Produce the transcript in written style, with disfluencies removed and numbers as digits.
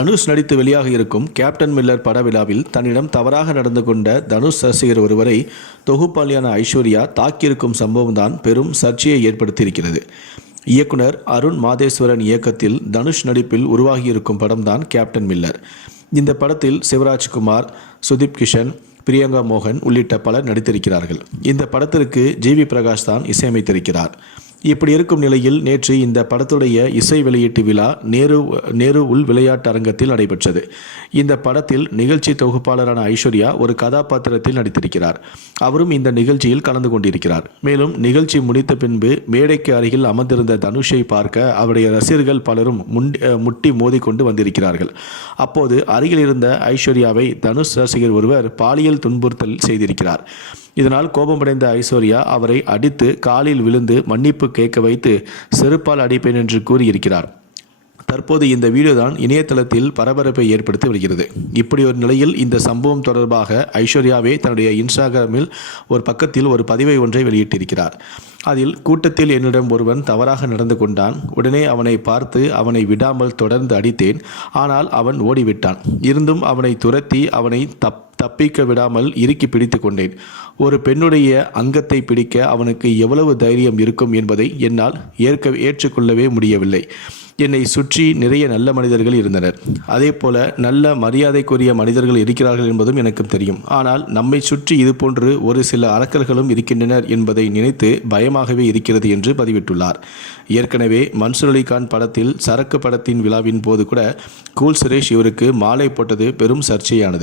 தனுஷ் நடித்து வெளியாக இருக்கும் கேப்டன் மில்லர் பட விழாவில் தன்னிடம் தவறாக நடந்து கொண்ட தனுஷ் ரசிகர் ஒருவரை தொகுப்பாளியான ஐஸ்வர்யா தாக்கியிருக்கும் சம்பவம் தான் பெரும் சர்ச்சையை ஏற்படுத்தியிருக்கிறது. இயக்குனர் அருண் மாதேஸ்வரன் இயக்கத்தில் தனுஷ் நடிப்பில் உருவாகியிருக்கும் படம்தான் கேப்டன் மில்லர். இந்த படத்தில் சிவராஜ்குமார், சுதீப் கிஷன், பிரியங்கா மோகன் உள்ளிட்ட பலர் நடித்திருக்கிறார்கள். இந்த படத்திற்கு ஜிவி பிரகாஷ் தான் இசையமைத்திருக்கிறார். இப்படி இருக்கும் நிலையில் நேற்று இந்த படத்துடைய இசை வெளியீட்டு விழா நேரு உள் விளையாட்டு அரங்கத்தில் நடைபெற்றது. இந்த படத்தில் நிகழ்ச்சி தொகுப்பாளரான ஐஸ்வர்யா ஒரு கதாபாத்திரத்தில் நடித்திருக்கிறார். அவரும் இந்த நிகழ்ச்சியில் கலந்து கொண்டிருக்கிறார். மேலும் நிகழ்ச்சி முடித்த பின்பு மேடைக்கு அருகில் அமர்ந்திருந்த தனுஷை பார்க்க அவருடைய ரசிகர்கள் பலரும் முட்டி மோதிக்கொண்டு வந்திருக்கிறார்கள். அப்போது அருகில் இருந்த ஐஸ்வர்யாவை தனுஷ் ரசிகர் ஒருவர் பாலியல் துன்புறுத்தல் செய்திருக்கிறார். இதனால் கோபமடைந்த ஐஸ்வர்யா அவரை அடித்து காலில் விழுந்து மன்னிப்பு கேட்க வைத்து செருப்பால் அடிப்பேன் என்று கூறியிருக்கிறார். தற்போது இந்த வீடியோ தான் இணையதளத்தில் பரபரப்பை ஏற்படுத்தி வருகிறது. இப்படி ஒரு நிலையில் இந்த சம்பவம் தொடர்பாக ஐஸ்வர்யாவே தன்னுடைய இன்ஸ்டாகிராமில் ஒரு பக்கத்தில் ஒரு பதிவை ஒன்றை வெளியிட்டிருக்கிறார். அதில் கூட்டத்தில் என்னிடம் ஒருவன் தவறாக நடந்து கொண்டான். உடனே அவனை பார்த்து அவனை விடாமல் தொடர்ந்து அடித்தேன். ஆனால் அவன் ஓடிவிட்டான். இருந்தும் அவனை துரத்தி அவனை தப்பிக்க விடாமல் இறுக்கி பிடித்து கொண்டேன். ஒரு பெண்ணுடைய அங்கத்தை பிடிக்க அவனுக்கு எவ்வளவு தைரியம் இருக்கும் என்பதை என்னால் ஏற்றுக்கொள்ளவே முடியவில்லை. என்னை சுற்றி நிறைய நல்ல மனிதர்கள் இருந்தனர். அதே போல நல்ல மரியாதைக்குரிய மனிதர்கள் இருக்கிறார்கள் என்பதும் எனக்கு தெரியும். ஆனால் நம்மை சுற்றி இதுபோன்று ஒரு சில அரக்கர்களும் இருக்கின்றனர் என்பதை நினைத்து பயமாகவே இருக்கிறது என்று பதிவிட்டுள்ளார். ஏற்கனவே மன்சூர் அலிகான் படத்தில் சரக்கு படத்தின் விழாவின் போது கூட கூல் சுரேஷ் இவருக்கு மாலை போட்டது பெரும் சர்ச்சையானது.